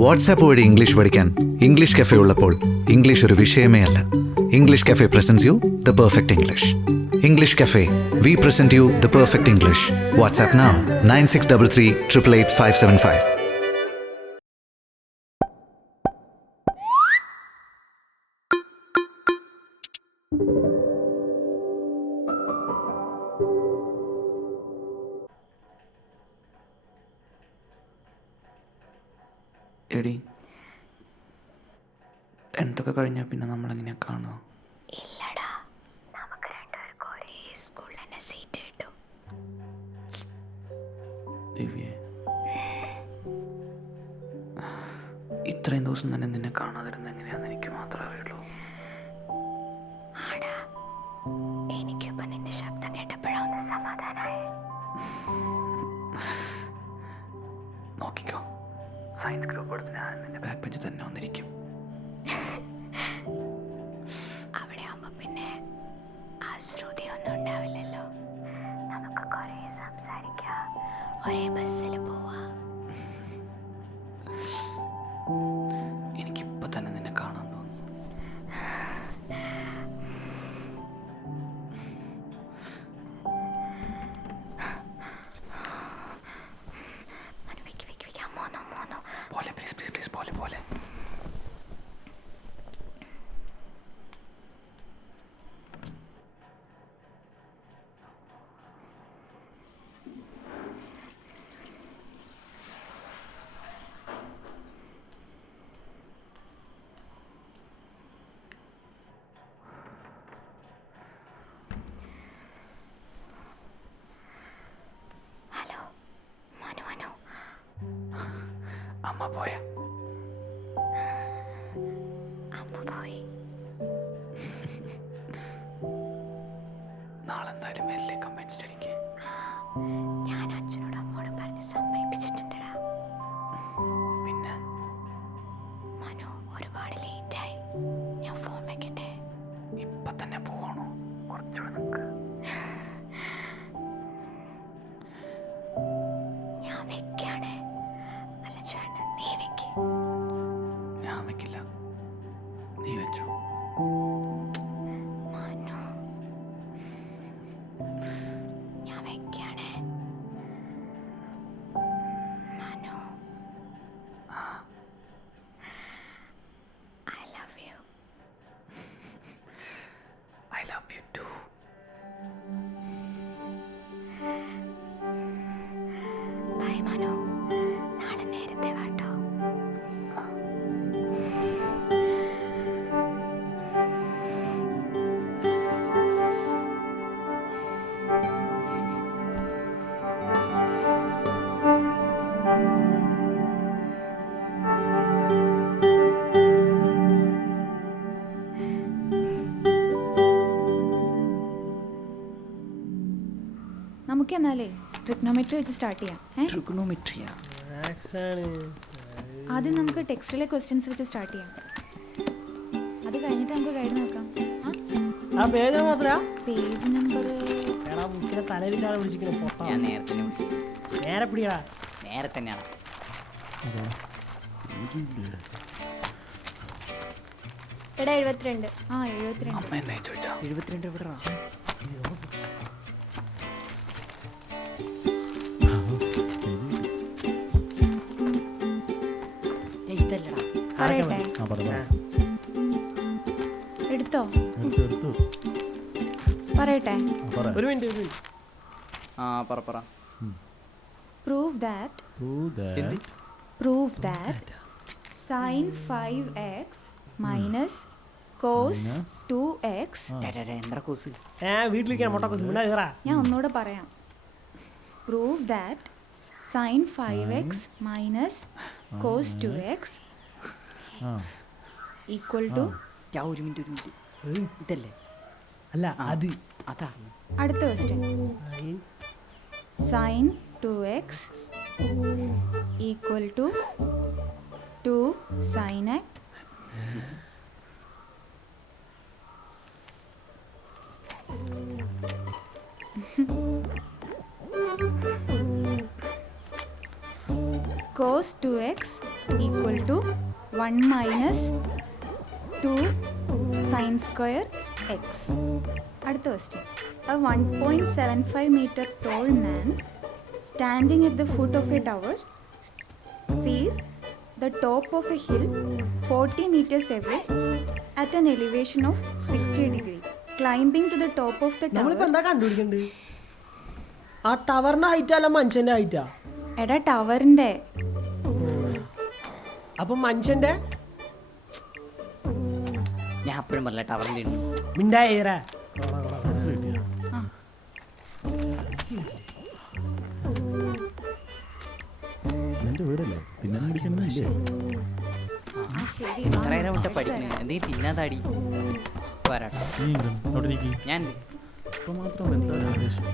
WhatsApp വഴി English പഠിക്കാൻ English cafe ഉള്ളപ്പോൾ ഇംഗ്ലീഷ് ഒരു വിഷയമേ അല്ല. English cafe presents you the perfect English. English cafe, we present you the perfect English. WhatsApp now 9633 888 575. എടി, എന്തൊക്കെ കഴിഞ്ഞാൽ പിന്നെ നമ്മളെങ്ങനെയാ കാണുക? ഇല്ലടാ, നമുക്ക് രണ്ടുപേർക്കും ഒരേ സ്കൂളിൽ തന്നെ സീറ്റ് കിട്ടും. ദിവ്യേ, ഇത്രയും ദിവസം തന്നെ നിന്നെ കാണാതിരുന്ന എങ്ങനെയാണെന്ന് എനിക്ക് മാത്രമേ അറിയുള്ളൂ. ആടാ, എനിക്കിപ്പോൾ നിന്റെ ശബ്ദം കേട്ടപ്പോഴാണ് സമാധാനമായി. നോക്കിക്കോ, സയൻസ് ഗ്രൂപ്പ് എടുത്ത് ഞാൻ നിന്റെ ബാക്ക് ബെഞ്ചിൽ തന്നെ വന്നിരിക്കും. അവിടെ ആകുമ്പോൾ പിന്നെ ആശ്രുതിയൊന്നും ഉണ്ടാവില്ലല്ലോ. നമുക്ക് കുറേ സംസാരിക്കാം, ഒരേ ബസ്സിൽ പോവാം. എനിക്കിപ്പോൾ തന്നെ നിന്നെ കാണാൻ തോന്നുന്നു. പോലെ പ്ലീസ് പ്ലീസ് പ്ലീസ് പോലെ പോലെ. ഹലോ മനു, മനു. അമ്മ പോയ? അമ്മ പോയി. നാളെ എന്തായാലും മെല്ലെ കമ്പൈൻ സ്റ്റഡിക്ക്. ഞാൻ അച്ഛനോടും അമ്മോടും പറഞ്ഞ് സമ്മതിപ്പിച്ചിട്ടുണ്ടടാ. പിന്നെ മനു, ഒരുപാട് ലേറ്റായി. ഞാൻ ഫോൺ വെക്കട്ടെ? ഇപ്പം തന്നെ പോവാണോ? കുറച്ചുകൂടെ നിൽക്ക്. ഞാൻ വെക്കാണേ. അല്ല ചേട്ടൻ, നീ വെക്ക്. ഞാൻ വെക്കില്ല, നീ വെച്ചോ. മനു, ഞാൻ വെക്കാണേ. Manu, I love you. I love you too. Bye Manu, നാളെ നേരത്തെ വാട്ടോ. നമുക്ക് എന്നാലേ ട്രിഗ്നോമെട്രി വെച്ച് സ്റ്റാർട്ട് ചെയ്യാം. ട്രിഗണോമെട്രിയാ? ആദ്യം നമുക്ക് ടെക്സ്റ്റിലെ ക്വസ്റ്റ്യൻസ് വെച്ച് സ്റ്റാർട്ട് ചെയ്യാം. അത് കഴിഞ്ഞിട്ട് നമുക്ക് ഗൈഡ് നോക്കാം. ആ പേജ് മാത്രാ പേജ് നമ്പർ എടാ ബുക്കിനെ തലയിലാണ് വിളിച്ചിരിക്കുന്നത്. പൊട്ടാ ഞാൻ നേരത്തെ വിളിച്ചു. നേരെ പിടിക്കടാ. നേരെ തന്നെയാണ്. എടാ 72. ആ 72. അമ്മ എന്നെ ചോദിച്ചാ 72 എവിടെ? ഇതല്ലടാ. പറയട്ടെ? എടുത്തോ? പറയട്ടെ? ഒരു മിനിറ്റ്. ആ പറ. Prove that sin 5x minus cos 2x. എന്താ കോസ്? വീട്ടിലിരിക്കാൻ മുട്ട കൊസ് മിണ്ടാ കയറാ. ഞാൻ ഒന്നുകൂടെ പറയാം. Prove that sin 5x minus cos 2x equal to. ഒരു മിനിറ്റ്. ഇതല്ലേ? അല്ല അത് അതാ. അടുത്ത question. sin 2x equal to 2 sin x. cos 2x equal to 1 minus 2 sin square x. അടുത്ത question. A 1.75 meter tall man standing at the foot of a tower sees the top of a hill 40 meters away at an elevation of 60 degrees. Climbing to the top of the നമ്മളിപ്പോ tower. എന്താ കണ്ടുപിടിക്കണ്ട്? ആ ടവറിന്റെ height അല്ല മനുഷ്യന്റെ ഹൈറ്റാ? എടാ ടവറിൻ്റെ. അപ്പൊ മനുഷ്യന്റെ ഞാൻ അപ്പോഴും പറഞ്ഞ ടവറിൻ്റെ മിണ്ടായിരാ. എന്റെ വീടല്ലേ തിന്നാൻ പിടിക്കണ്ടേ? ആ ശരി. എത്ര വിട്ട പഠിക്കണില്ല എന്തെങ്കിലും തിന്നാതാടി പോരാട്ടോ. നീ അവിടെ ഇരിക്ക്. ഞാൻ ഇപ്പൊ മാത്രം എന്താ ഒരു ആവേശം?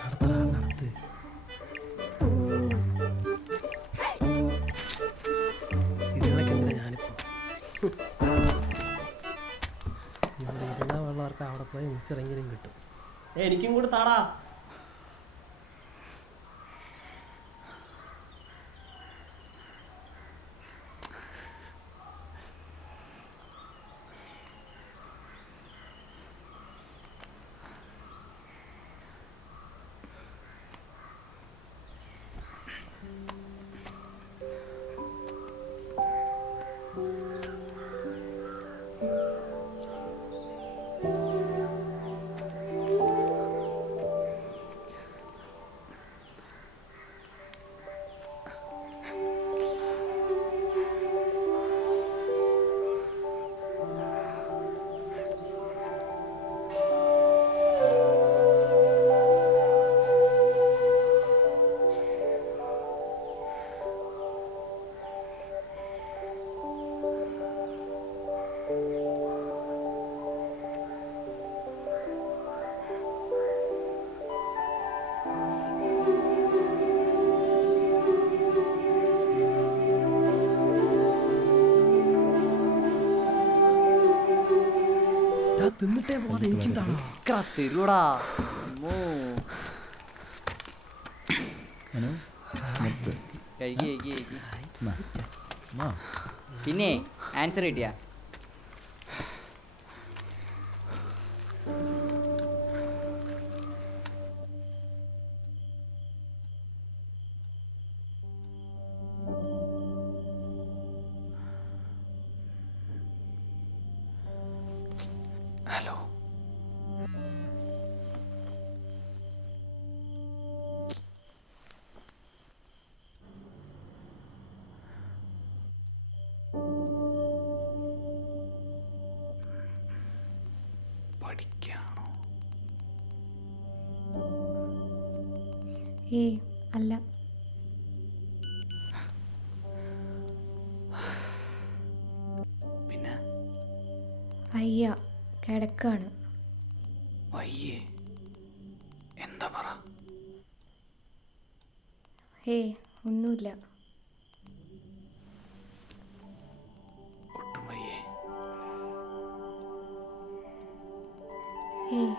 നടത്തടാ, നടത്ത്. ഇതിനൊക്കെ എന്തിനാ ഞാനിപ്പോ ഇവിടെ ഇരുന്ന വെള്ളവർക്ക് അവിടെ പോയി മിച്ചിറങ്ങിയും കിട്ടും. എനിക്കും കൂടി താടാ. തിന്നിട്ടേ പോകാതെ എനിക്കും താടാ. തരൂടാ. അനു, നിർത്ത്. കഴുകി നാ, നാ. പിന്നെ ആൻസർ കിട്ടിയാ? ഹലോ. പഠിക്കാണോ? ഏയ് അല്ല. പിന്നെ വയ്യ, കിടക്കാണ്. വയ്യേ? എന്താ പറ? ഏയ് ഒന്നുമില്ല. ഒട്ടും വയ്യേ? ഏയ്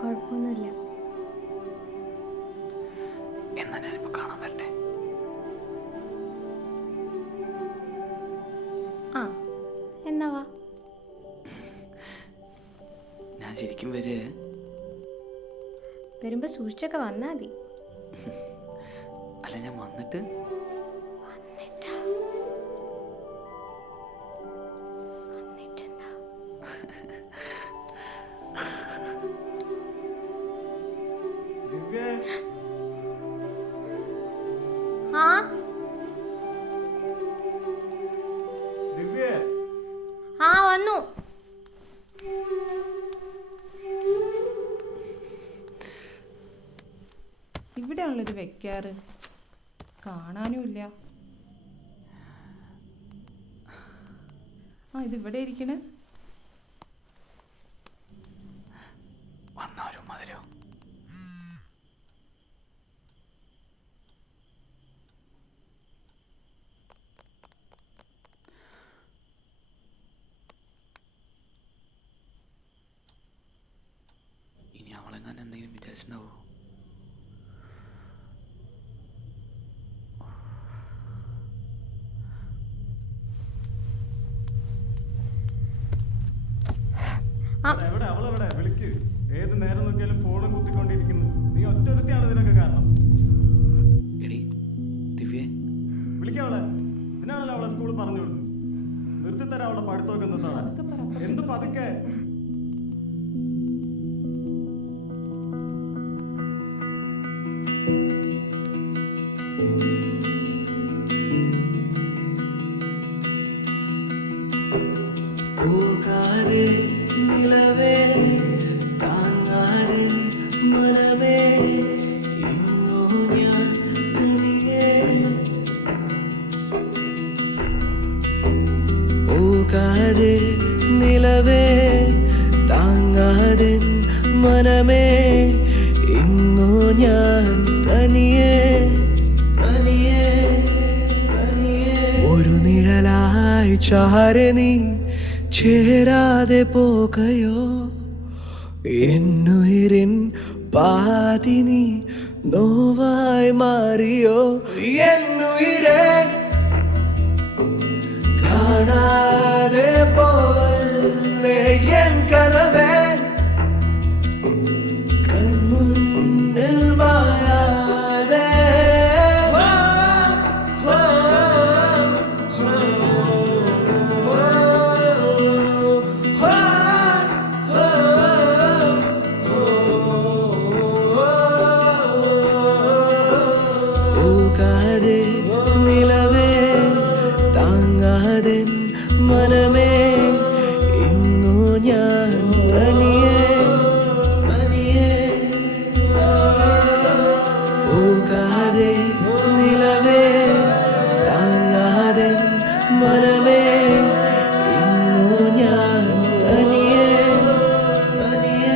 കുഴപ്പമൊന്നുമില്ല. എന്നാ ഞാനിപ്പോ കാണാൻ വരട്ടെ? ആ എന്നാ വാ. ഞാൻ ശരിക്കും വരെ? വരുമ്പോൾ സൂക്ഷിച്ചൊക്കെ വന്നാൽ മതി. അല്ല, ഞാൻ വന്നിട്ട് വന്നിട്ടെന്താ? ആ ആ വന്നു. ഇവിടെയാണല്ലോ ഇത് വെക്കാറ്, കാണാനുമില്ല. ആ ഇതിവിടെ ഇരിക്കണേ. വന്നവരോ മധുരോ? ഇനി അവളെങ്ങാൻ എന്തെങ്കിലും വിചാരിച്ചിട്ടുണ്ടാവോ? എവിടെ അവളെവിടെ വിളിക്ക്. ഏത് നേരം നോക്കിയാലും ഫോണും കുത്തിക്കൊണ്ടിരിക്കുന്നു. നീ ഒറ്റൊരുത്തിയാണ് ഇതിനൊക്കെ കാരണം. എടി ദിവ്യേ, വിളിക്കവളെ. എന്നാണല്ലോ അവളെ സ്കൂളിൽ പറഞ്ഞു വിടുന്നു. നിർത്തിത്തരാം അവളുടെ പഠിത്തമൊക്കെ നിർത്താൻ. എന്ത് പതുക്കെ. പോകാതെ നിലവേ താങ്ങാതെ മനമേ എങ്ങോ ഞാൻ തനിയെ പോകാതെ നിലവേ താങ്ങാതെ മനമേ എങ്ങോ ഞാൻ തനിയെ തനിയെ തനിയെ ഒരു നിഴലായി ചാരെ നീ ചേരാതെ പോകയോ എന്നുയിരിൻ പാതി നീ നോവായി മാറിയോ എന്നുയിരെ കാണാതെ പോവല്ലേ എൻ കനവേ കൺമുന്നിൽ മായാതെ പോകാതെ നിലവേ താങ്ങാതെ മനമേ ഇന്നു ഞാൻ തനിയെ തനിയെ പോകാതെ നിലവേ താങ്ങാതെ മനമേ ഇന്നു ഞാൻ തനിയെ തനിയെ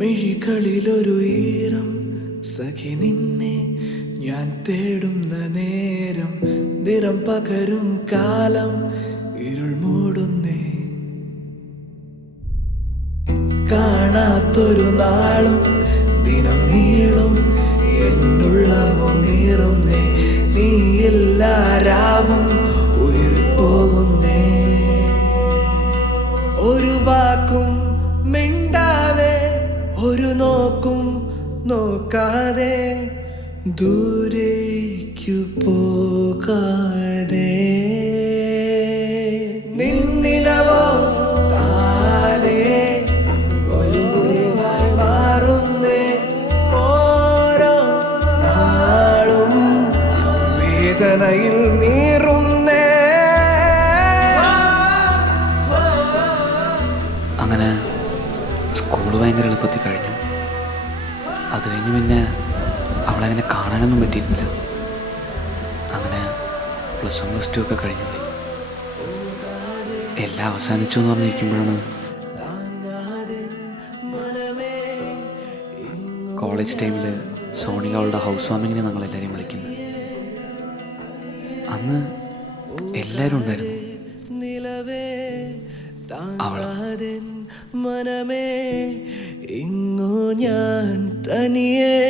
മിഴികളിലൊരു ഈരം സഖി നിന്നെ ഞാൻ തേടുന്ന നേരം നിറം പകരും കാലം ഇരുൾ മൂടുന്നേ കാണാത്തൊരു നാളും ദിനം നീളും എന്നുള്ളമോ നീറുന്നേ നീ എല്ലാ രാവും ഉയിർ പോകുന്നേ ഒരു വാക്കും മിണ്ടാതെ ഒരു നോക്കും നോക്കാതെ ദൂരേക്കു പോകാതെ നിന്നിനവോ താനേ ഒരു മുറിവായി മാറുന്നേ ഓരോ നാളും വേദനയിൽ നീറുന്നേ അങ്ങനെ സ്കൂൾ ഭയങ്കര എളുപ്പത്തിൽ കഴിഞ്ഞു. അത് കഴിഞ്ഞ് പിന്നെ അവളങ്ങനെ കാണാനൊന്നും പറ്റിയിരുന്നില്ല. അങ്ങനെ +1 +2 ഒക്കെ കഴിഞ്ഞു പോയി. എല്ലാം അവസാനിച്ചു എന്ന് പറഞ്ഞിരിക്കുമ്പോഴാണ് കോളേജ് ടൈമിൽ സോണിക അവളുടെ ഹൗസ് വാമിങ്ങിന് ഞങ്ങളെല്ലാവരെയും വിളിക്കുന്നത്. അന്ന് എല്ലാവരും ഉണ്ടായിരുന്നു. താങ്ങാതെൻ മനമേ ഇങ്ങോ ഞാൻ തനിയെ